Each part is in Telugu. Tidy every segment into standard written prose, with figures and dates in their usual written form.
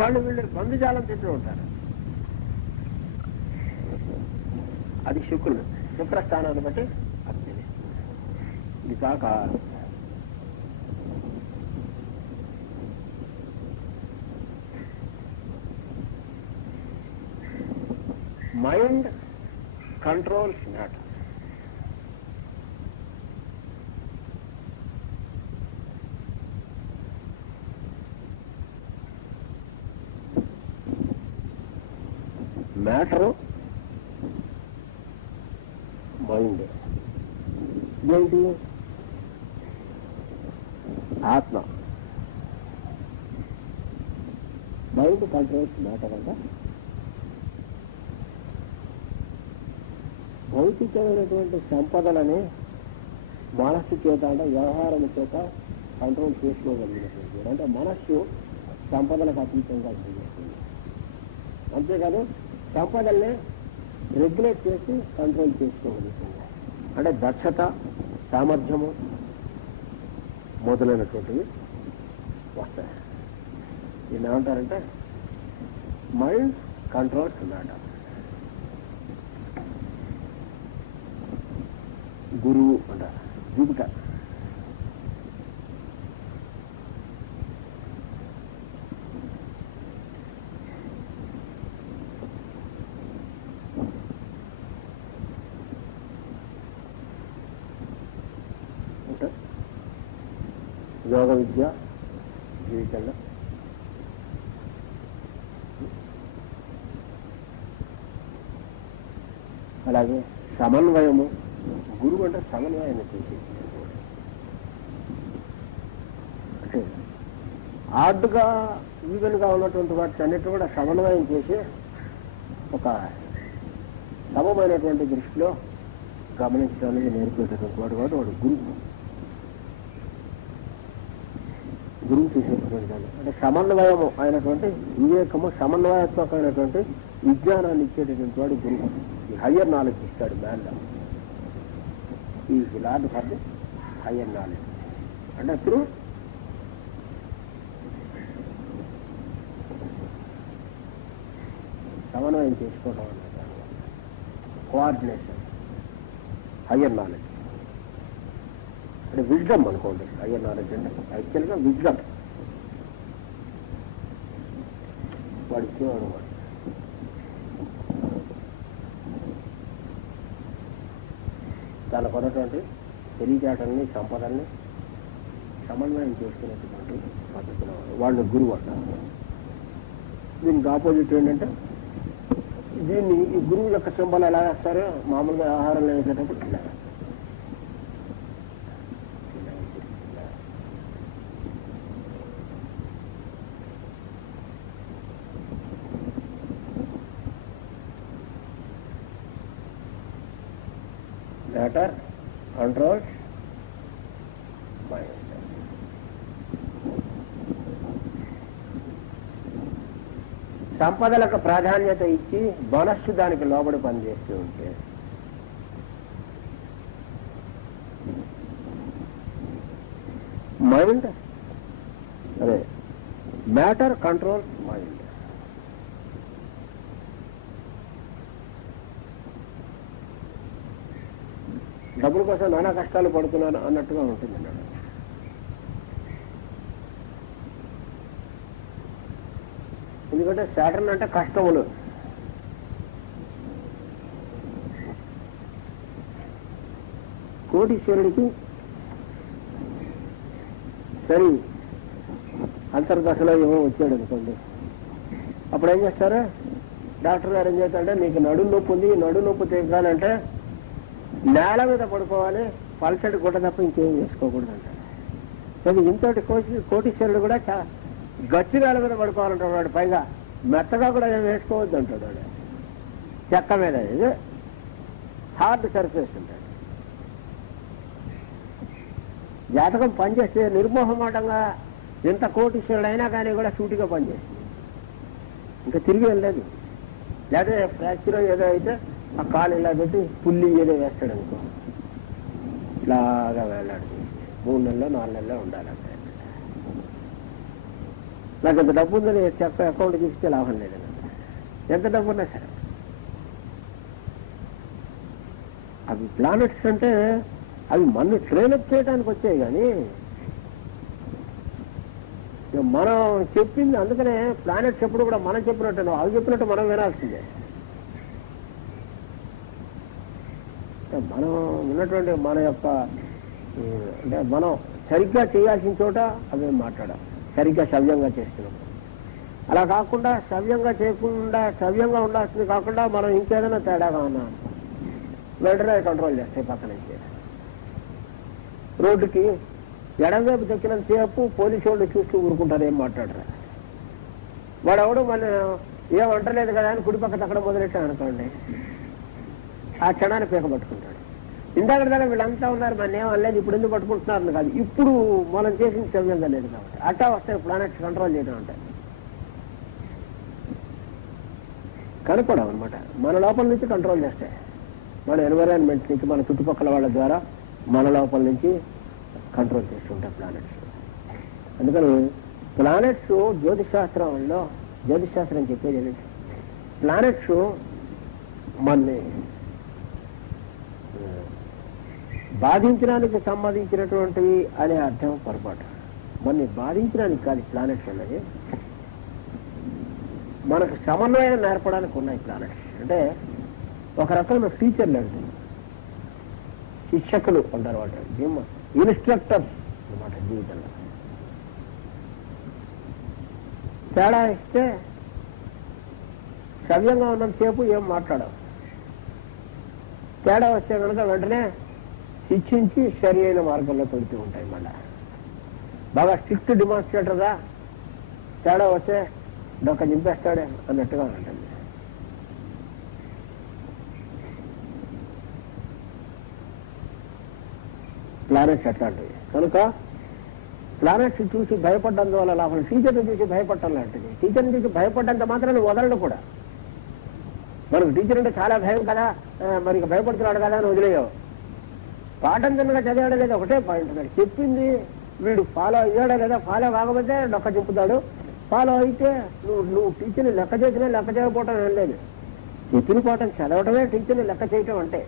వాళ్ళు వీళ్ళు బంధుజాలం తింటూ ఉంటారు. అది శుక్రుడు, శుక్రస్థానాన్ని బట్టి అగ్ని. ఇది కాక mind controls matter. Matter mind ఏంటి? ఆత్మ. మైండ్ కంట్రోల్స్ మ్యాటర్ అంటే భౌతికమైనటువంటి సంపదలని మనస్సు చేత అంటే వ్యవహారం చేత కంట్రోల్ చేసుకోగలిగినటువంటి, అంటే మనస్సు సంపదలకు అతీతంగా చేస్తుంది. అంతేకాదు సంపదల్ని రెగ్యులేట్ చేసి కంట్రోల్ చేసుకోగలుగుతుంది. అంటే దక్షత, సామర్థ్యము మొదలైనటువంటివి వస్తాయి. దీన్ని ఏమంటారంటే మైండ్ కంట్రోల్స్ మ్యాటర్. గురువు అంటారు, జూపిటర్. యోగ విద్య జీవితంలో అలాగే సమన్వయము. గురువు అంటే సమన్వయాన్ని చేసి, అంటే ఆర్డ్గా ఈవెన్గా ఉన్నటువంటి వాటి అన్నిటి కూడా సమన్వయం చేసి ఒక సమమైనటువంటి దృష్టిలో గమనించడానికి నేర్పేటటువంటి వాడు గురువు. గురువు చేసేటువంటి దాన్ని అంటే సమన్వయము అయినటువంటి వివేకము, సమన్వయాత్మకమైనటువంటి విజ్ఞానాన్ని ఇచ్చేటటువంటి వాడు గురువు. ఈ హయ్యర్ నాలెడ్జ్ ఇస్తాడు మ్యాన్లో. ఈ lord for the higher knowledge అంటే త్రూ సమన్వయం చేసుకోవడం అన్నది కోఆర్డినేషన్. హయ్యర్ నాలెడ్జ్ అంటే విజ్డమ్ అనుకోండి. హయ్యర్ నాలెడ్జ్ అంటే యాక్చువల్గా విజ్డమ్. వాడు ఇచ్చేవాడు వాడు దానికి ఉన్నటువంటి తెలివితేటల్ని, సంపదల్ని సమన్వయం చేసుకునేటువంటి పద్ధతిలో వాళ్ళు గురువు అంటారు. దీనికి ఆపోజిట్ ఏంటంటే దీన్ని ఈ గురువు యొక్క సింబల్ ఎలా వేస్తారో మామూలుగా ఆహారంలో వేసేటప్పుడు ఇలా మ్యాటర్ కంట్రోల్స్ మైండ్. సంపదలకు ప్రాధాన్యత ఇచ్చి మనస్సు దానికి లోబడి పనిచేస్తూ ఉంటే మైండ్ అదే మ్యాటర్ కంట్రోల్స్ మైండ్. డబ్బుల కోసం నానా కష్టాలు పడుతున్నాను అన్నట్టుగా ఉంటుంది అన్నాడు. ఎందుకంటే సాటర్న్ అంటే కష్టములు. కోటీశ్వరుడికి సరి అంతర్దశలో ఏమో వచ్చాడు అనుకోండి, అప్పుడు ఏం చేస్తారు? డాక్టర్ గారు ఏం చేస్తారంటే నీకు నడుము నొప్పి ఉంది, నడుము నొప్పి తీర్చాలంటే నేల మీద పడుకోవాలి, పలసటి గుడ్డ తప్ప ఇంకేం చేసుకోకూడదు అంటాడు. కానీ ఇంతటి కోటీశ్వరుడు కూడా గట్టి నేల మీద పడుకోవాలంటాడు వాడు. పైగా మెత్తగా కూడా ఏం వేసుకోవద్దు అంటాడు వాడు. చెక్క మీద ఇది హార్డ్ సర్ఫేస్ ఉంటాడు. జాతకం పనిచేస్తే నిర్మోహమాటంగా ఎంత కోటీశ్వరుడు అయినా కానీ కూడా సూటిగా పనిచేస్తుంది, ఇంకా తిరిగి వెళ్ళలేదు. లేదా ఫ్రాక్చర్ ఏదో అయితే ఆ కాలు ఇలా పెట్టి పుల్లి ఏదో వేస్తాడు అనుకో, ఇలాగా వెళ్ళాడు. 3 నెలలో 4 నెలలో ఉండాలంటే నాకు ఎంత డబ్బు ఉందని చెప్ప అకౌంట్ చూస్తే లాభం లేదు, ఎంత డబ్బు ఉన్నా సరే. అవి ప్లానెట్స్ అంటే అవి మన ట్రైనప్ చేయడానికి వచ్చాయి, కానీ మనం చెప్పింది. అందుకనే ప్లానెట్స్ ఎప్పుడు కూడా మనం చెప్పినట్టు, అవి చెప్పినట్టు మనం వినాల్సిందే. మనం ఉన్నటువంటి మన యొక్క అంటే మనం సరిగ్గా చేయాల్సిన చోట అవే మాట్లాడాలి, సరిగ్గా సవ్యంగా చేస్తున్నాం. అలా కాకుండా సవ్యంగా చేయకుండా, సవ్యంగా ఉండాల్సింది కాకుండా మనం ఇంకేదైనా తేడాగా ఉన్నాం వెంటనే కంట్రోల్ చేస్తాయి. పక్కన నుంచి రోడ్డుకి ఎడమవైపు దక్కినంతసేపు పోలీసు వాళ్ళు చూస్తూ ఊరుకుంటారు, ఏం మాట్లాడరా. వాడెవడు మన ఏమంటలేదు కదా అని కుడి పక్క తక్కడ మొదలెట్టాను అనుకోండి, ఆ క్షణాన్ని పీక పట్టుకుంటాడు. ఇందాక దాకా వీళ్ళంతా ఉన్నారు, మన ఏమనలేదు, ఇప్పుడు ఎందుకు పట్టుకుంటున్నారు కాదు, ఇప్పుడు మనం చేసింది సవ్యంగా లేదు కాబట్టి. అట్టా వస్తాయి ప్లానెట్స్ కంట్రోల్ చేయడం అంటే. కనుక్కోవడం అనమాట, మన లోపల నుంచి కంట్రోల్ చేస్తాయి. మన ఎన్విరాన్మెంట్ నుంచి, మన చుట్టుపక్కల వాళ్ళ ద్వారా మన లోపల నుంచి కంట్రోల్ చేస్తుంటాయి ప్లానెట్స్. అందుకని ప్లానెట్స్ జ్యోతిషాస్త్రంలో, జ్యోతిషాస్త్రం చెప్పేది ఏంటంటే ప్లానెట్స్ మనని బాధించడానికి సంబంధించినటువంటివి అనే అర్థం పొరపాటు. మనని బాధించడానికి కాదు ప్లానెట్స్ అన్నది, మనకు సమన్వయం నేర్పడానికి ఉన్నాయి ప్లానెట్స్. అంటే ఒక రకమైన టీచర్లు అంటారు, శిక్షకులు అంటారు వాళ్ళు, ఇన్స్ట్రక్టర్స్ అన్నమాట జీవితంలో. తేడా ఇస్తే సవ్యంగా ఉన్నంతసేపు ఏం మాట్లాడవు, తేడా వస్తే కనుక వెంటనే శిక్షించి సరి అయిన మార్గంలో పెడుతూ ఉంటాయి. మళ్ళా బాగా స్ట్రిక్ట్ డిమాన్స్ట్రేటర్గా తేడా వస్తే డొక్క చింపేస్తాడే అన్నట్టుగా ఉంటుంది. ప్లానెట్స్ అట్లాంటివి కనుక ప్లానెట్స్ చూసి భయపడ్డం వల్ల లాభం. టీచర్ని చూసి భయపడటం లాంటిది. టీచర్ని చూసి భయపడ్డంత మాత్రాన్ని వదలడు కూడా. మనకు టీచర్ అంటే చాలా భయం కదా, మరి భయపడుతున్నాడు కదా అని వదిలేయవు. పాఠం కిందగా చదివాడా లేదా ఒకటే పాయింట్ ఉన్నాడు, చెప్పింది వీడు ఫాలో అయ్యాడా లేదా, ఫాలో కాకపోతే లెక్క చెప్పుతాడు, ఫాలో అయితే నువ్వు టీచర్ని లెక్క చేసినా లెక్క చేయకపోవటం ఏం లేదు. చెప్పిన పాఠం చదవటమే టీచర్ని లెక్క చేయటం అంటే,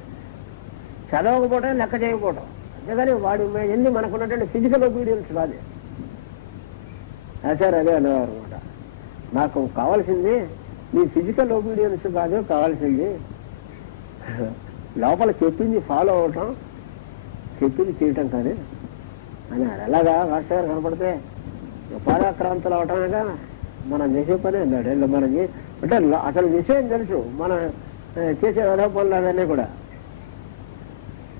చదవకపోవటం లెక్క చేయకపోవటం. అంతేగాని వాడు ఎన్ని మనకున్నటువంటి ఫిజికల్ ఒబీడియన్స్ కాదు. సార్ అదే అనేవారు అనమాట, నాకు కావాల్సింది నీ ఫిజికల్ ఒబీడియన్స్ కాదు, కావాల్సింది లోపల చెప్పింది ఫాలో అవటం, చెప్పింది చేయటం కాదు అని. అలాగా మాస్టర్ గారు కనపడితే పాదాక్రాంతులు అవటమేగా మనం చేసే పని అన్నాడు. మనం అంటే అసలు విషయం తెలుసు, మనం చేసే విధ పనులు అవన్నీ కూడా.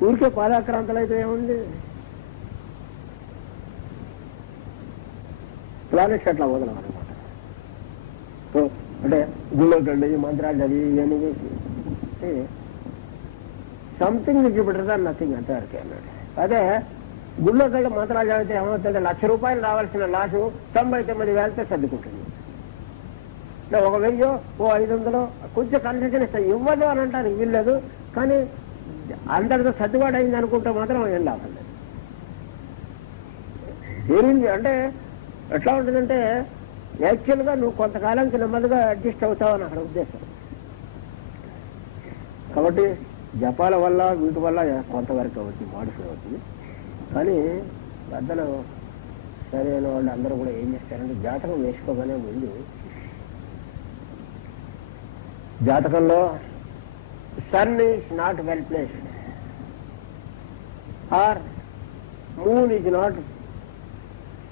ఊరికే పాదాక్రాంతులు అయితే ఏముంది, ప్లానెట్స్ అట్లా వదలం అనమాట. అంటే గుళ్ళోకి వెళ్ళి మంత్రాలు చదివి ఇవన్నీ చేసి something is better than nothing అంతవరకే అన్నాడు. అదే గుళ్ళోకి వెళ్ళి మంత్రాలు చదివితే ఏమవుతుంది, ₹1,00,000 రావాల్సిన లాసు 99,000తో సర్దుకుంటుంది. 1,000 500 కొంచెం కన్సెషన్ ఇస్తాయి, ఇవ్వదు అని అంటారు, వీల్లేదు. కానీ అందరితో సర్దుబాటు అయింది అనుకుంటే మాత్రం ఏం లాభం లేదు. ఏరింది అంటే ఎట్లా ఉంటుందంటే యాక్చువల్గా నువ్వు కొంతకాలానికి నెమ్మదిగా అడ్జస్ట్ అవుతావు అని అక్కడ ఉద్దేశం. కాబట్టి జపాల వల్ల వీటి వల్ల కొంతవరకు అవుతుంది, మాడిఫై అవుతుంది. కానీ పెద్దలు సరైన వాళ్ళు అందరూ కూడా ఏం చేస్తారంటే జాతకం వేసుకోగానే ముందు జాతకంలో sun is not well placed or moon is not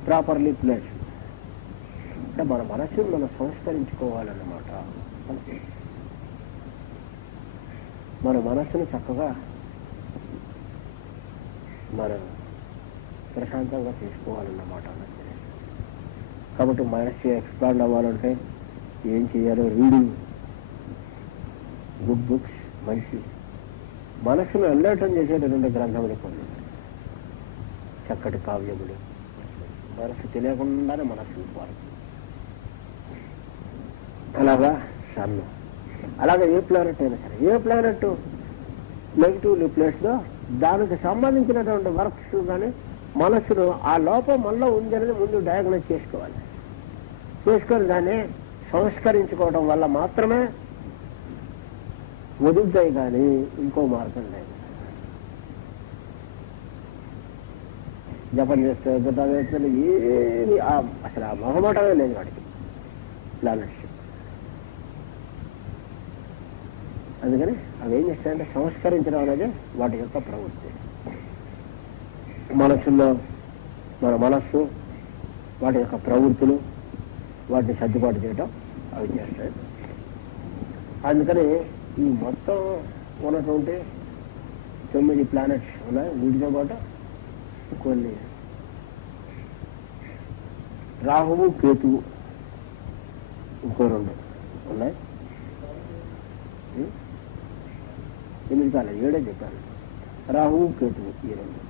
properly placed. అంటే మన మనస్సును మనం సంస్కరించుకోవాలన్నమాట. మన మనస్సును చక్కగా మనం ప్రశాంతంగా తీసుకోవాలన్నమాట. కాబట్టి మనస్సు ఎక్స్పాండ్ అవ్వాలంటే ఏం చేయాలో రీడింగ్ గుడ్ బుక్స్, మంచి మనస్సును అల్లటం చేసేటటువంటి గ్రంథములు కొన్ని, చక్కటి కావ్యములు. మనస్సు తెలియకుండానే మనస్సు పాల్గొంది. అలాగా సన్ను, అలాగే ఏ ప్లానెట్ అయినా సరే, ఏ ప్లానెట్ నెగిటివ్లీ ప్లేస్లో దానికి సంబంధించినటువంటి వర్క్స్ కానీ మనస్సును ఆ లోపం మనలో ఉంది అనేది ముందు డయాగ్నైజ్ చేసుకోవాలి. చేసుకొని దాన్ని సంస్కరించుకోవడం వల్ల మాత్రమే వదులుతాయి, కానీ ఇంకో మార్గం లేదు. జపం చేస్తే ఏమి అసలు ఆ మొహమాటమే లేదు వాడికి, ప్లానెట్స్. అందుకని అవి ఏం చేస్తాయంటే సంస్కరించడం అనేది వాటి యొక్క ప్రవృత్తి. మనసులో మన మనస్సు వాటి యొక్క ప్రవృత్తులు వాటిని సర్దుబాటు చేయడం అవి చేస్తాయి. అందుకని ఈ మొత్తం ఉన్నటువంటి 9 ప్లానెట్స్ ఉన్నాయి. వీటితో పాటు కొన్ని రాహువు కేతువు ఇంకో 2 ఉన్నాయి. 8 కాదు, 7 చెప్పాను. రాహువు కేతువు ఈ 2.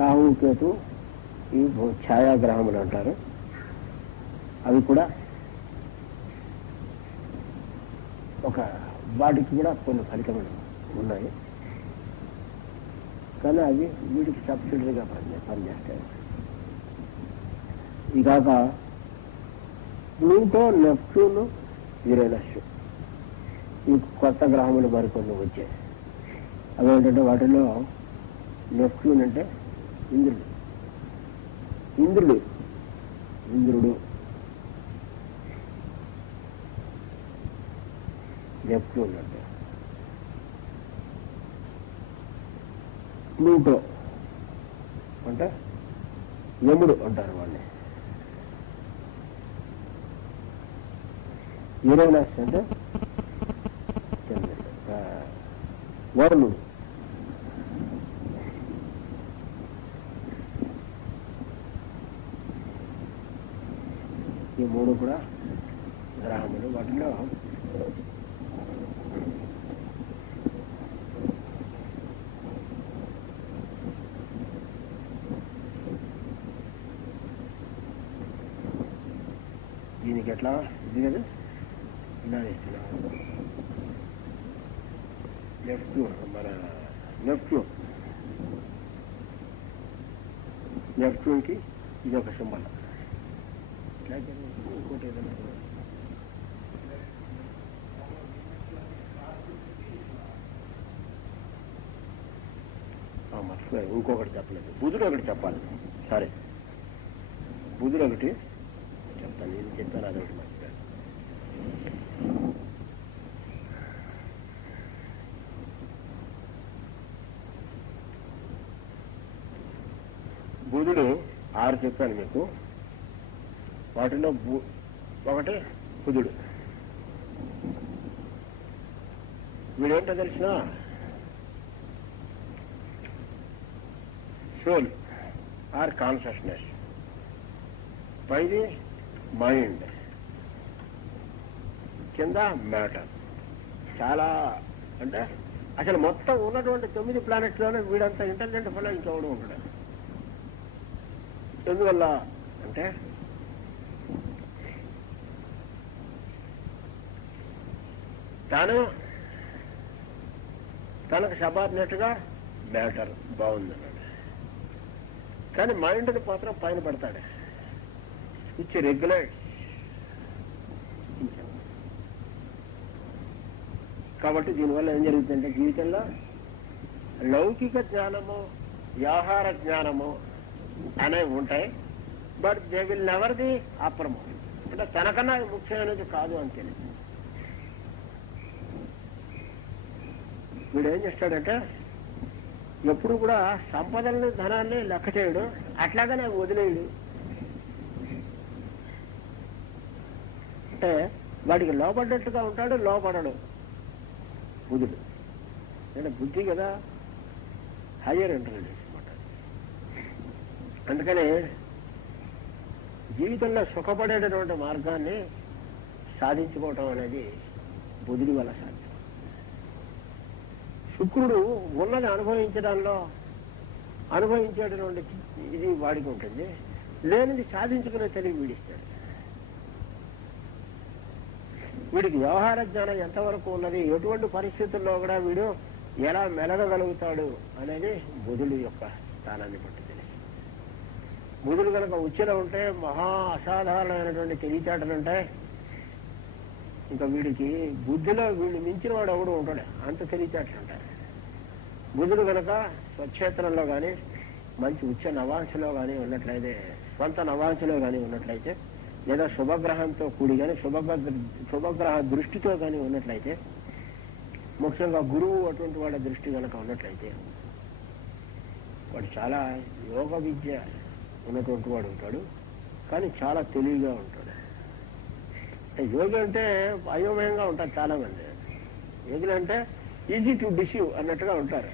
రాహువు కేతువు ఈ ఛాయాగ్రహములు అంటారు. అవి కూడా వాటికి కూడా కొన్ని ఫలితములు ఉన్నాయి, కానీ అవి వీటికి సబ్సిడరీగా పనిచేస్తాయి. ఇకాక ప్లూటో, నెప్ట్యూన్, యురేనస్ ఈ కొత్త గ్రహములు మరికొన్ని వచ్చాయి. అవేంటంటే వాటిలో నెప్ట్యూన్ అంటే ఇంద్రుడు. నెప్ట్యూన్ అంటే. ప్లూటో అంటే యముడు అంటారు వాడిని. యురేనస్ అంటే వరుణుడు. ఈ 3 కూడా గ్రహములు. వాటిలో దీనికి ఎట్లా ఇది కదా ఇలా ఇస్తున్నాం. మన నెప్ట్యూన్కి ఇది ఒక సింబల్. ఇంకోటి ఏదైనా మర్చిపోయి ఇంకొకటి చెప్పలేదు. బుధుడు ఒకటి చెప్పాలి. సరే, బుధుడు ఒకటి చెప్తాను. ఇది చెప్పాను, అదొకటి మంచిగా. బుధుడు 6 చెప్పాను మీకు. వాటిలో ఒకటి బుధుడు. వీడేంటో తెలిసిన సోల్ ఆర్ కాన్షియస్నెస్, పైది మైండ్, కింద మ్యాటర్. చాలా అంటే అసలు మొత్తం ఉన్నటువంటి 9 ప్లానెట్లోనే వీడంతా ఇంటెలిజెంట్ ఫెలో ఇంకెవడు ఉంటాడు. ఎందువల్ల అంటే తనకు సబార్డినేట్గా మ్యాటర్ బాగుందన్నాడు, కానీ మైండ్ని మాత్రం పైన పెడతాడు. ఇచ్చి రెగ్యులేట్. కాబట్టి దీనివల్ల ఏం జరుగుతుందంటే జీవితంలో లౌకిక జ్ఞానము, వ్యవహార జ్ఞానము అనేవి ఉంటాయి. But they will never the అప్రమో. అంటే తనకన్నా ముఖ్యమైనది కాదు అని తెలియదు. వీడు ఏం చేస్తాడంటే ఎప్పుడు కూడా సంపదల్ని, ధనాన్ని లెక్క చేయడు, అట్లాగనే వదిలేయడు. అంటే వాడికి లోపడ్డట్టుగా ఉంటాడు, లోపడడు. బుధుడు అంటే బుద్ధి కదా, హయ్యర్ ఇంటెలిజెన్స్ అనమాట. అందుకని జీవితంలో సుఖపడేటటువంటి మార్గాన్ని సాధించుకోవటం అనేది బుధుడి వల్ల సాధ్యం. శుక్రుడు ఉన్నది అనుభవించేటటువంటి ఇది వాడికి ఉంటుంది, లేనిది సాధించుకునే తెలివి వీడిస్తాడు. వీడికి వ్యవహార జ్ఞానం ఎంతవరకు ఉన్నది, ఎటువంటి పరిస్థితుల్లో కూడా వీడు ఎలా మెలగగలుగుతాడు అనేది బుధుడు యొక్క స్థానాన్ని బట్టి తెలుసు. బుధుడు కనుక ఉచ్చులో ఉంటే మహా అసాధారణమైనటువంటి తెలివితేటలు ఉంటాయి. ఇంకా వీడికి బుద్ధిలో వీడిని మించిన వాడు ఎవడు ఉంటాడు, అంత తెలివితేటలు ఉంటాయి. బుధుడు కనుక స్వక్షేత్రంలో కానీ మంచి ఉచ్చ నవాంశలో కానీ ఉన్నట్లయితే, స్వంత నవాంశలో కానీ ఉన్నట్లయితే, లేదా శుభగ్రహంతో కూడి కానీ శుభగ్రహ దృష్టితో కానీ ఉన్నట్లయితే, ముఖ్యంగా గురువు అటువంటి వాళ్ళ దృష్టి కనుక ఉన్నట్లయితే వాడు చాలా యోగ విద్య ఉన్నటువంటి వాడు ఉంటాడు. కానీ చాలా తెలివిగా ఉంటాడు. అంటే యోగి అంటే అయోమయంగా ఉంటారు చాలా మంది. యోగులు అంటే ఈజీ టు డిసీవ్ అన్నట్టుగా ఉంటారు.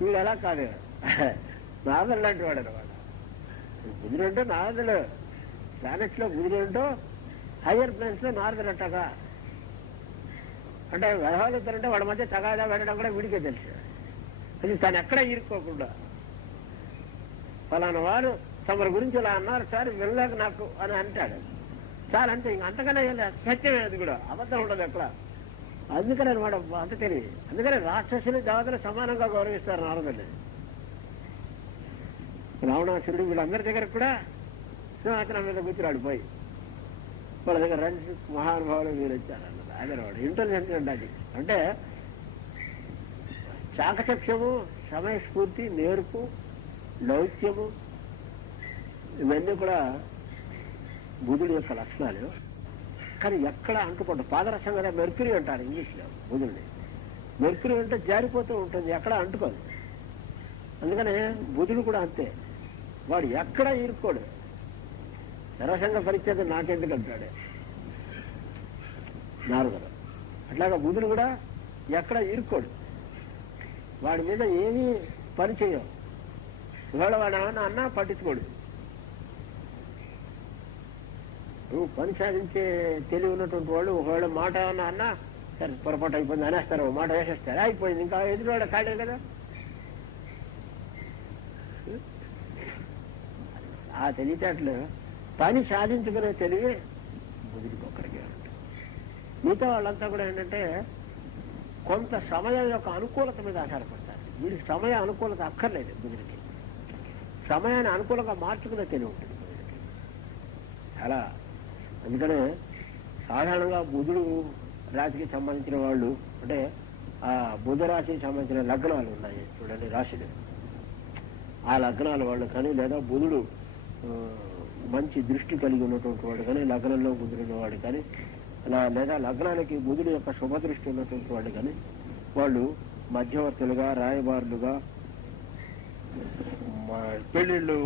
వీడు అలా కాదు, నారదుడు లాంటి వాడు అనమాట. బుధుడు అంటే నారదుడు, ప్లానెట్స్ లో బుధుడు అంటూ హయ్యర్ ప్లానెట్స్ లో నారదుడు అంటగా. అంటే వ్యవహారిస్తారంటే వాడి మధ్య తగాదా పెట్టడం కూడా వీడికే తెలుసు. అది తను ఎక్కడ ఇరుక్కోకుండా ఫలానా వారు తమరి గురించి ఇలా అన్నారు సార్, వెళ్ళలేక నాకు అని అంటాడు. సార్ అంటే ఇంక అంతకన్నా సత్యమే, అది కూడా అబద్ధం ఉండదు ఎక్కడ. అందుకని అనమాట అంత తెలివి. అందుకని రాక్షసులు దేవతలు సమానంగా గౌరవిస్తారు నారదుడిని. రావణాసురుడు వీళ్ళందరి దగ్గర కూడా సింహాసనం మీద కూర్చున్నాడు పోయి, వాళ్ళ దగ్గర రెండు మహానుభావులు మీరు వచ్చారన్నది. అదే వాడు ఇంటెలిజెంట్ ఉండాలి. అంటే చాకచక్యము, సమయస్ఫూర్తి, నేర్పు, లౌక్యము, ఇవన్నీ కూడా బుధుడి యొక్క లక్షణాలు. కానీ ఎక్కడ అంటుకుంటాం. పాదరసం కదా మెర్క్యూరీ అంటారు ఇంగ్లీష్లో బుధుడిని. మెర్క్యూరీ అంటే జారిపోతూ ఉంటుంది, ఎక్కడ అంటుకోదు. అందుకనే బుధుడు కూడా అంతే, వాడు ఎక్కడ ఇరుక్కోడు. సర్వసంగ పరిచ్ఛేదం నాకెందుకు అంటాడు నారదుడు. అట్లాగా బుధుడు కూడా ఎక్కడ ఇరుక్కోడు, వాడి మీద ఏమీ పని చేయవు. ఇవాళ వాడు ఏమన్నా అన్నా పట్టించుకోడు. నువ్వు పని సాధించే తెలివి ఉన్నటువంటి వాళ్ళు ఒకవేళ మాట ఏమన్నా అన్నా సరే పొరపాటు అయిపోయింది అనేస్తారు, మాట వేసేస్తారు, అయిపోయింది. ఇంకా ఎదురువాడ కాడే కదా. ఆ తెలివితేటలు పని సాధించుకునే తెలివి బుధుడికి ఒక్కడికే ఉంటుంది. మిగతా వాళ్ళంతా కూడా ఏంటంటే కొంత సమయం యొక్క అనుకూలత మీద ఆధారపడతారు. వీడికి సమయ అనుకూలత అక్కర్లేదు. బుధుడికి సమయాన్ని అనుకూలంగా మార్చుకునే తెలివి ఉంటుంది బుధుడికి చాలా. అందుకనే సాధారణంగా బుధుడు రాశికి సంబంధించిన వాళ్ళు, అంటే ఆ బుధ రాశికి సంబంధించిన లగ్నాలు ఉన్నాయి చూడండి, రాశులు. ఆ లగ్నాల వాళ్ళు కానీ, లేదా బుధుడు మంచి దృష్టి కలిగి ఉన్నటువంటి వాడు కానీ, లగ్నంలో బుధుడు ఉన్నవాడు కానీ, లేదా లగ్నానికి బుధుడు యొక్క శుభదృష్టి ఉన్నటువంటి వాడు కానీ, వాళ్ళు మధ్యవర్తులుగా, రాయబారులుగా, పెళ్లిళ్ళు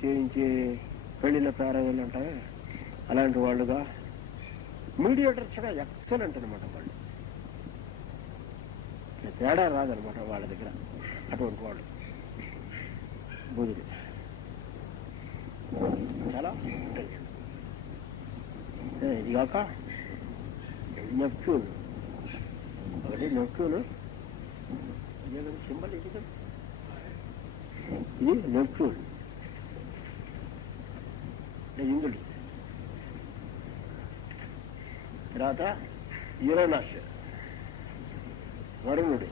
చేయించే పెళ్లిళ్ళ ప్రారంభాలు ఉంటాయి అలాంటి వాళ్ళుగా, మీడియేటర్స్గా ఎక్సలెంట్ అనమాట. వాళ్ళు తేడా రాదనమాట వాళ్ళ దగ్గర. అటువంటి వాళ్ళు బుధుడు చాలా ఇంటెలిజెంట్. ఇది కాక నెప్ట్యూన్ ఒకటి. నెప్ట్యూన్ సింబల్ ఇది కదా, ఇది నెప్ట్యూన్ ఇంద్రుడు. తర్వాత యురేనస్ వరుణుడు.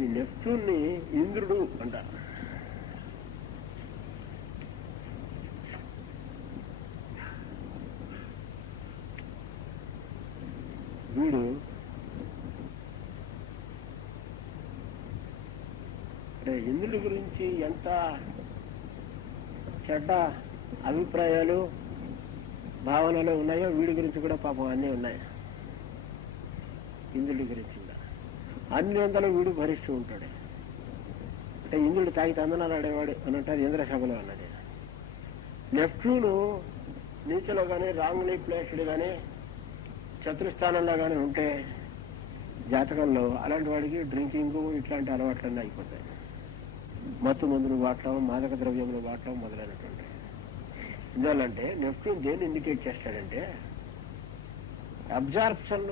ఈ నెప్ట్యూన్ ని ఇంద్రుడు అంటారు. వీడు ఇంద్రుడి గురించి ఎంత చెడ్డ అభిప్రాయాలు, భావనలు ఉన్నాయో వీడి గురించి కూడా పాపం అన్నీ ఉన్నాయి. ఇంద్రుడి గురించి అన్ని వందలు వీడు భరిస్తూ ఉంటాడు. అంటే ఇంద్రుడు తాగి తందనాలు ఆడేవాడు అని అంటారు ఇంద్రసభలో అన్నది. నెప్ట్యూన్ నీచలో కానీ, రాంగ్లీ ప్లేస్డ్ కానీ, చతుర్స్థానంలో కానీ ఉంటే జాతకంలో అలాంటి వాడికి డ్రింకింగ్ ఇట్లాంటి అలవాట్లన్నీ అయిపోతాయి. మత్తు మందులు వాడటం, మాదక ద్రవ్యములు వాడటం మొదలైనటువంటి. ఎందువల్లంటే నెప్ట్యూన్ దేన్ని ఇండికేట్ చేస్తాడంటే అబ్జార్ప్షన్,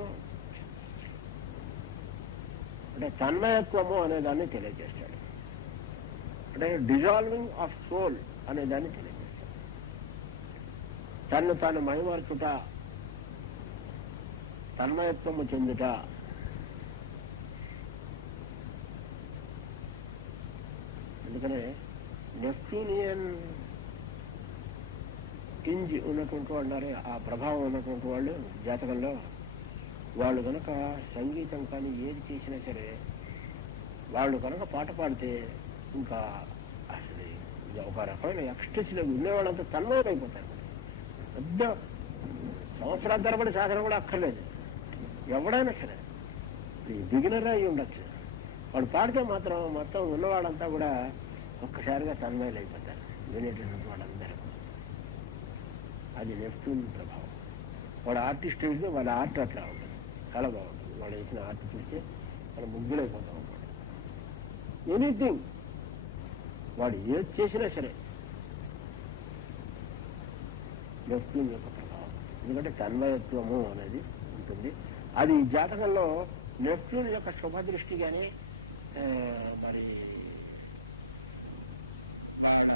అంటే తన్మయత్వము అనేదాన్ని తెలియజేస్తాడు. అంటే డిజాల్వింగ్ ఆఫ్ సోల్ అనేదాన్ని తెలియజేస్తాడు. తన్ను తాను మైమర్చుట, తన్మయత్వము చెందుట అందుకనే నెప్ట్యూనియన్ కింజ్ ఉన్నటువంటి వాళ్ళు ఉన్నారే, ఆ ప్రభావం ఉన్నటువంటి వాళ్ళు జాతకంలో వాళ్ళు కనుక సంగీతం కానీ ఏది చేసినా సరే వాళ్ళు కనుక పాట పాడితే ఇంకా అసలు ఒక రకమైన ఎక్స్టెన్షన్ వినేవాళ్ళంతా తన్మయమైపోతారు. పెద్ద సంవత్సరాల తరబడి సాధన కూడా అక్కర్లేదు. ఎవడైనా సరే బిగినర్ అయి ఉండొచ్చు, వాడు పాడితే మాత్రం మొత్తం ఉన్నవాళ్ళంతా కూడా ఒక్కసారిగా తన్మయలు అయిపోతారు వినేటటువంటి వాళ్ళందరూ. అది నెప్ట్యూన్ ప్రభావం. వాడు ఆర్టిస్ట్ అయితే వాళ్ళ ఆర్ట్ అట్లా ఉంటుంది, చాలా బాగుంటుంది. వాడు వేసిన ఆర్ట్ చూస్తే మనం ముగ్గులైపోతాం అనమాట. ఎనీథింగ్ వాడు ఏది చేసినా సరే నెప్ట్యూన్ యొక్క ప్రభావం. ఎందుకంటే తన్మయత్వము అనేది ఉంటుంది. అది జాతకంలో నెప్ట్యూన్ యొక్క శుభదృష్టి కానీ మరి వాళ్ళ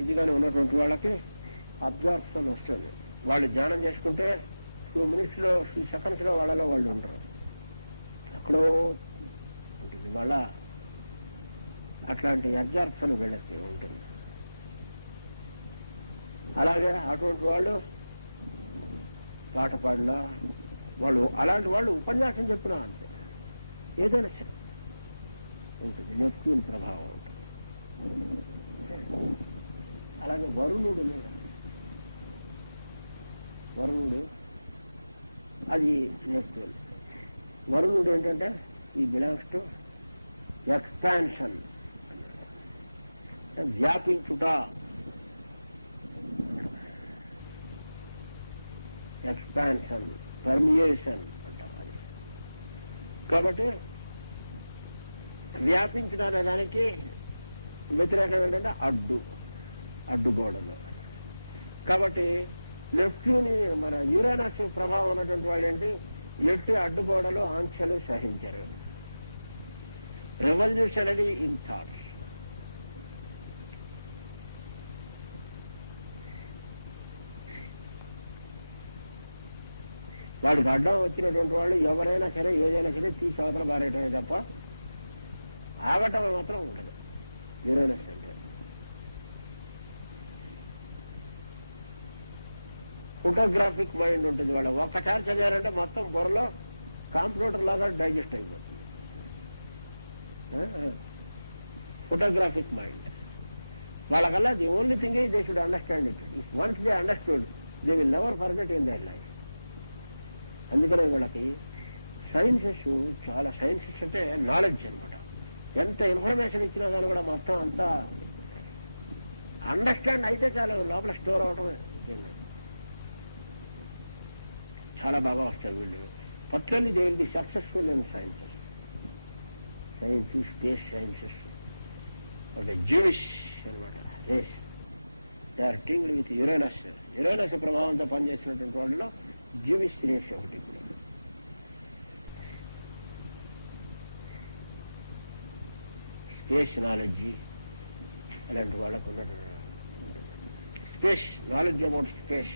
ఇదిగానే ఉన్నటువంటి వాళ్ళకి అబ్జార్ప్షన్ వస్తుంది. వాళ్ళు ధ్యానం చేసుకుంటే 2 minutesలో 3 secondsలో వాళ్ళలో వాళ్ళు ఉంటారు. ఎక్కడో ఉంటుంది వాళ్ళ అట్లాంటి అబ్జార్ప్షన్ వీళ్ళకి ఉంటుంది. అలాగే అటువంటి వాళ్ళు పాట పాడినా వాళ్ళు అలాంటి వాళ్ళు ఉపన్యాసం చెప్పినా అంతే, ఏదైనా సరే ఉంటుంది, నెప్ట్యూన్ ప్రభావం ఉంటుంది. అలాగే వరుణుడు మీద, వరుణుడు అది నెప్ట్యూన్. వరుణుడు ఏంటంటే ఈ బిలాంగ్స్ టు ఎక్స్పాన్షన్, వ్యాపించుట, ఎక్స్పాన్షన్, పర్మియేషన్ అంటాం అది. కాబట్టి వ్యాపించడం అనే దానికి వ్యతిరేకం ఏంటంటే అడ్డుగోడలు. కాబట్టి నెప్ట్యూన్ మన యురేనస్ ప్రభావం ఉన్నటువంటి వాళ్ళు ఏంటి, ఎట్టి అడ్డుగోడలు ఆంక్షలు సహించరు. Revolutionary in thoughts. వాడికి అడ్డం వచ్చినటువంటి వాళ్ళు ఎవరైనా సరే ఏదైనా సరే తీసి అవతల బారేయటమే తప్ప ఆగటం మాత్రం ఉండదు. యురేనస్ అంటే ఫోటోగ్రాఫిక్ మైండ్ ఉంటుంది. వాళ్ళు ఒక్కసారి చదివారంటే మొత్తం బుర్రలో కంప్యూటర్ లాగా డైజెస్ట్ అయిపోతుంది. ఫోటోగ్రాఫిక్ మైండ్ వాళ్ళకల్లా the only thing they should understand it. If once they understood they will never forget in their life. అందుకనే వీళ్ళకి సైన్సెస్ చాలా, సైన్సెస్ అంటే నాలెడ్జ్ అనమాట. ఎంత ఇన్ఫర్మేషన్ ఇచ్చినా కానీ కూడా మొత్తం అంతా అండర్స్టాండ్ అయితే చాలు, లోపల స్టోర్ అవటమే. చాలా బాగా వస్తారు వీళ్ళు. Particularly they will be successful in sciences, space sciences. అంటే జూయిష్ అనమాట race, they are tinged with Uranus. Uranus ప్రభావంతో పనిచేసినటువంటి వాళ్ళలో జూయిష్ రేస్ ఒకటి. ఇప్పుడు స్పేస్ నాలెడ్జి అలాంటి వాళ్ళకు ఉన్నటువంటి స్పేస్ నాలెడ్జ్ అబౌట్ స్పేస్.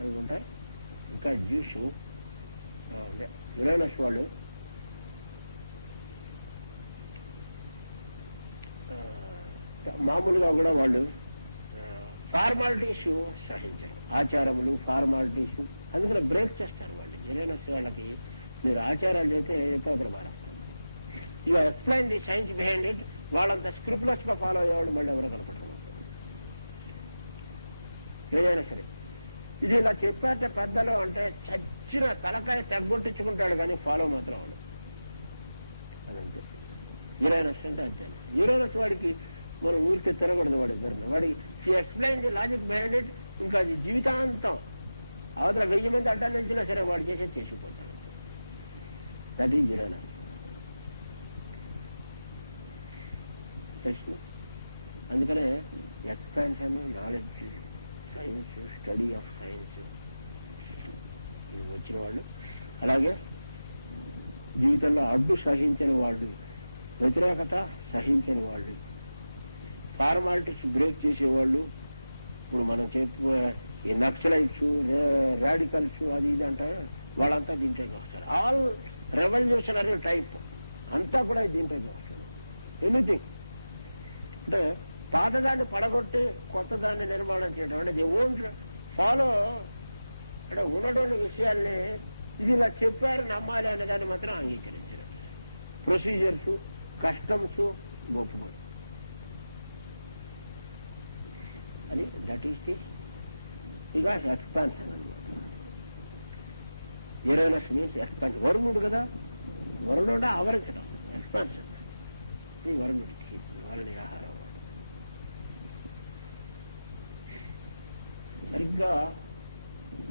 అవి ఉంటాయి. ఇంకా జ్యూస్ యురేనస్ వాళ్ళు మామూలుగా కూడా వాళ్ళు ఫార్మాలిటీస్ సహించారు, ఆచారములు ఫార్మాలిటీస్. అందుకని బ్రేక్ చేస్తారు వాళ్ళు. యురేనస్ వాళ్ళకి మీరు ఆచారాలు చేస్తే ఎక్కడ మారేస్తారు. ఇక explain the science behind it. వాళ్ళంతా స్క్రిప్ట్లెస్ గా ఫాలో అయ్యేవాళ్ళు మళ్ళీ ఎవరో కనపడతారు. ఏదైనా సరే ఇది ఇలా చెప్పారంటే పెద్దలు అంటే చచ్చిన తలకాయ తెగ్గొట్టించుకుంటాడు కానీ ఫాలో మాత్రం వాడు. అదంతే యురేనస్ అంటే అంతే. యురేనస్ వాడికి మనం ఊరికే తిరగకూడదు. వాడికి explain the logic behind it. ఇంకా అది జీవితాంతం అవతల 1000 మంది అడ్డాన్నించినా సరే వాడు చేసిపోతాడు. That is Uranus. తెలుసు. అందుకనే expansion, knowledge, science, study of science వచ్చిన వాళ్ళు. అలాగే జీవితంలో అడ్డు సహించని వాళ్ళు, వ్యతిరేకత సహించని వాళ్ళు, ఫార్మాలిటీస్ బ్రేక్ చేసేవాళ్ళు. ఇప్పుడు మనం చెప్పే ఈ నక్సలైట్స్, రాడికల్స్ అది ఇది అంటారు. వాళ్ళంతా దీంట్లోకి వస్తారు. ఆల్ రెవల్యూషనరీ టైప్ అంతా కూడా దీంట్లోకి వస్తారు. ఎనీథింగ్ అంటే పాతదాన్ని పడగొట్టి కొత్త దాన్ని నిర్మాణం చేయడం అంటే ది ఓంట్ ఫాలో అంటే ఉన్నటువంటి విషయాల్ని ఇది ఇలా చెప్పారు నమ్మాలి అనే దాన్ని మాత్రం అంగీకరించారు. ప్రొసీజర్స్, కస్టమ్స్ ఒప్పుకోరు. అది that is the because expansion అనమాట. Uranus means expansion. వరుణుడు కదా, వరుణుడు ఆవరించడం ఎక్స్పాన్షన్. ఇది వరుణుడికి వరుణి ఆహారం. సరిగ్గా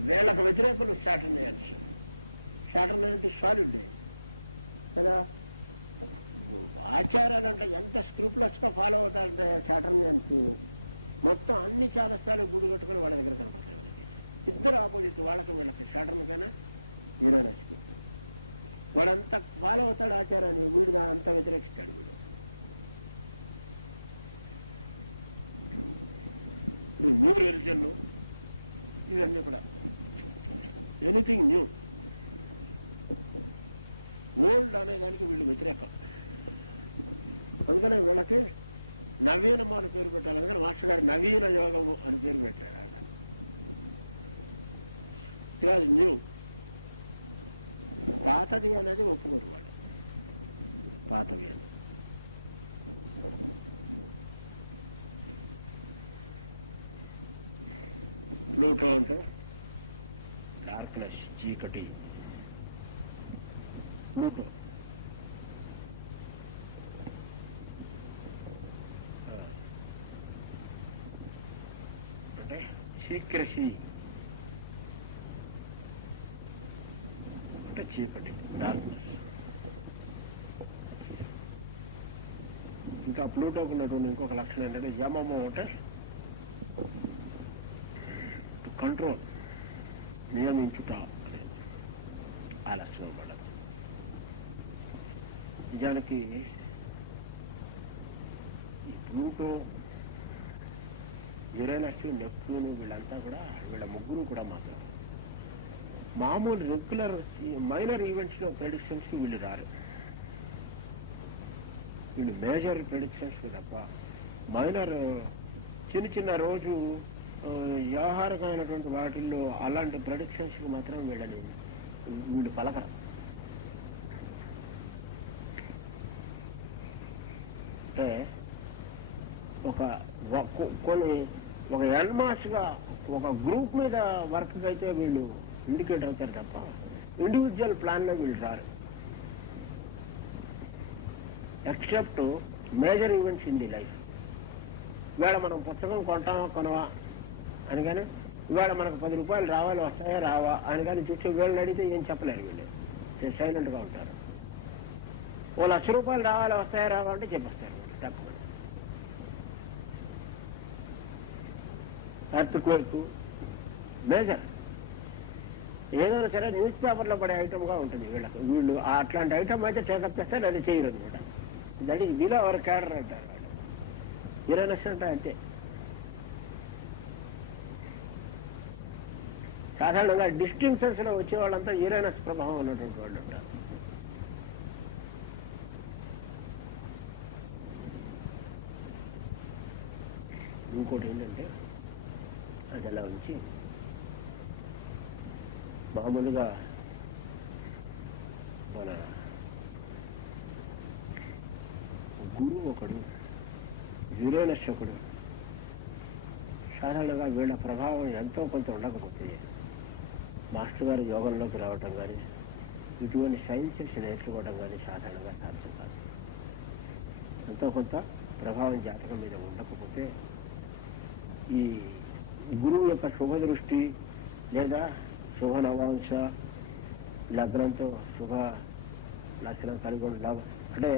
వీళ్ళకు వ్యతిరేకులు సాటర్న్. సాటర్న్ అంటే సాలిడ్ డే కదా. ఆచారాలంటే ఎంత స్క్రూప్లెస్ గా ఫాలో అవుతారంటే సాటర్నియన్స్ మొత్తం అన్ని చాదస్తాలు గుడి కట్టుకుని వాళ్ళ దగ్గర కనపడతాయి. వీళ్ళకి ఇద్దరు ఆపోజిట్, వాళ్ళకి వీళ్ళకి సాటర్న్ కైనా యురేనస్కి. వాడంతా ఫాలో అవుతాడు ఆచారాన్ని, వీడు అంతా వ్యతిరేకిస్తాడు. వీడు ఇప్పుడు న్యూ రిలిజన్ ఇవన్నీ కూడా ఎనీథింగ్ న్యూ. ఓల్డ్ అనేదానికి వీళ్ళు వ్యతిరేకం. అందుకనే వీళ్ళకి నవీనము అని పేరు పెట్టాలి. అందుకని మాస్టర్ గారు నవీన యోగము అని పేరు పెట్టాడు. It was new. పాతది అనేది ఒప్పుకోరు వాడు, పాతవి అని. ప్లూటో అంటే డార్క్నెస్, చీకటి. ప్లూటో అంటే సీక్రసీ అంటే చీకటి, డార్క్నెస్. ఇంకా ప్లూటోకు ఉన్నటువంటి ఇంకొక లక్షణం ఏంటంటే యమము అంటే కంట్రోల్, నియమించుట అనేది ఆలస్యం పడదు. నిజానికి ఈ ప్లూటో, యురేనస్, నెప్ట్యూన్ వీళ్ళంతా కూడా, వీళ్ళ ముగ్గురు కూడా మాత్రం మామూలు రెగ్యులర్ మైనర్ ఈవెంట్స్ లో ప్రెడిక్షన్స్ కి వీళ్ళు రారు. వీళ్ళు మేజర్ ప్రెడిక్షన్స్ తప్ప మైనర్ చిన్న చిన్న రోజు వ్యవహారకమైనటువంటి వాటిల్లో అలాంటి ప్రొడిక్షన్స్ కి మాత్రం వీళ్ళు పలకరు. అంటే ఒక ఎన్మాస్ గా ఒక గ్రూప్ మీద వర్క్ అయితే వీళ్ళు ఇండికేట్ అవుతారు తప్ప ఇండివిజువల్ ప్లాన్ లో వీళ్ళు రారు. Except major events in the life. ఇవాళ మనం పుస్తకం కొంటామా కొనవా అని కానీ, ఇవాళ మనకు 10 రూపాయలు రావాలి, వస్తాయా రావా అని కానీ చూస్తే వీళ్ళని అడిగితే ఏం చెప్పలేరు. వీళ్ళు సైలెంట్ గా ఉంటారు. ఓ 1,00,000 రూపాయలు రావాలి, వస్తాయా రావా అంటే చెప్పేస్తారు వీళ్ళు తప్పకుండా. ఎర్త్క్వేక్ మేజర్ ఏదైనా సరే న్యూస్ పేపర్లో పడే ఐటమ్ గా ఉంటుంది వీళ్ళకు. వీళ్ళు అట్లాంటి ఐటమ్ అయితే టేకప్ చేస్తే అది చేయరు అనమాట. That is below our cadre అంటారు వాళ్ళు. యురేనస్ అంటే అంతే. సాధారణంగా డిస్టింక్షన్స్ లో వచ్చే వాళ్ళంతా యురేనస్ ప్రభావం ఉన్నటువంటి వాళ్ళు ఉంటారు. ఇంకోటి ఏంటంటే అది అలా ఉంచి మామూలుగా మన గురువు ఒకడు, యురేనస్ ఒకడు. సాధారణంగా వీళ్ళ ప్రభావం ఎంతో కొంత ఉండకపోతే మాస్టర్ గారు యోగంలోకి రావటం కానీ, ఇటువంటి సైన్సెస్ నేర్చుకోవడం కానీ సాధారణంగా సాధ్యం కాదు. ఎంతో కొంత ప్రభావం జాతకం మీద ఉండకపోతే ఈ గురువు యొక్క శుభ దృష్టి లేదా శుభ నవాంశ లగ్నంతో శుభ లక్షణం కలిగి ఉండడం అంటే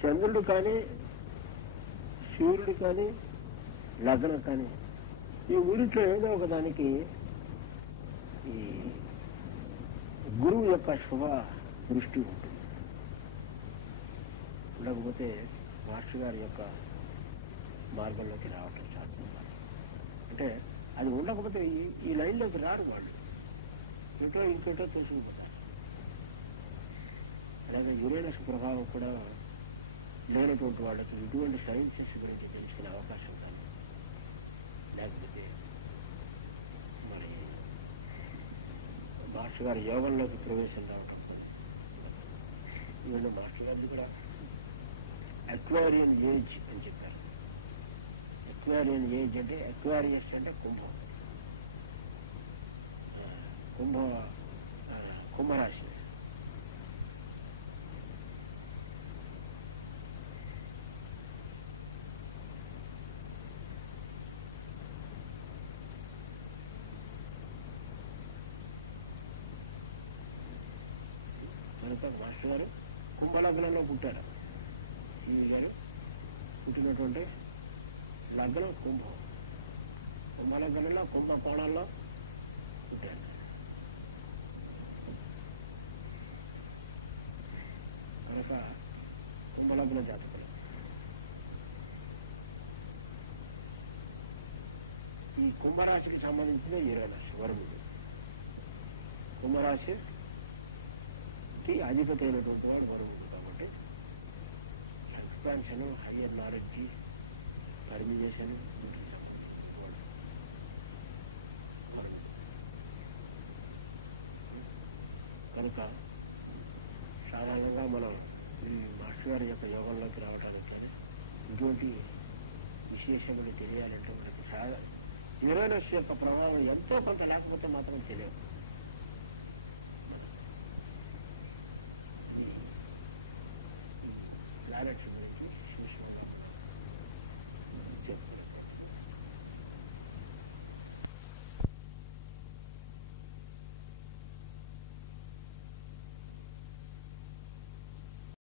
చంద్రుడు కానీ సూర్యుడు కానీ లగ్నం కానీ ఈ ఊరిట్లో ఏదో ఒకదానికి ఈ గురువు యొక్క శుభ దృష్టి ఉంటుంది. ఉండకపోతే మాస్టర్ గారి యొక్క మార్గంలోకి రావటం సాధ్యం. అంటే అది ఉండకపోతే ఈ లైన్లోకి రారు వాళ్ళు. ఇటో ఇంకోటో తెలుసుకుపోతారు. అలాగే యురేనస్ ప్రభావం కూడా లేనటువంటి వాళ్ళకి ఇటువంటి సైన్సెస్ గురించి తెలిసిన అవకాశం కానీ లేకపోతే మరి మాస్టర్ గారి యోగంలోకి ప్రవేశం రావటం కానీ ఎందుకంటే మాస్టర్ గారిది కూడా అక్వేరియన్ ఏజ్ అని చెప్పారు. అక్వేరియన్ ఏజ్ అంటే అక్వేరియస్ అంటే కుంభం, కుంభరాశి. కనుక మాస్టర్ గారు కుంభలగ్నంలో పుట్టారు. ఈ గారు పుట్టినటువంటి లగ్నం కుంభం, కుంభలగ్నంలో కుంభకోణంలో పుట్టారు. కనుక కుంభలగ్న జాతకులు ఈ కుంభరాశికి సంబంధించిన యురేనస్ వరుణుడు. కుంభరాశికి అధిపతి అయినటువంటి వాడు వరుణుడు కాబట్టి ఎక్స్పాన్షన్, హయ్యర్ నాలెడ్జి, పర్మినేషన్ వీటికి సంబంధించిన వాడు వరుణుడు. కనుక సాధారణంగా మనం ఈ మాస్టర్ గారి యొక్క యోగంలోకి రావడానికి కానీ ఇటువంటి విశేషములు తెలియాలంటే మనకి చాలా యురేనస్ యొక్క ప్రభావం ఎంతో కొంత లేకపోతే మాత్రం తెలియదు. మనం ఈ ప్లానెట్స్ గురించి సూక్ష్మంగా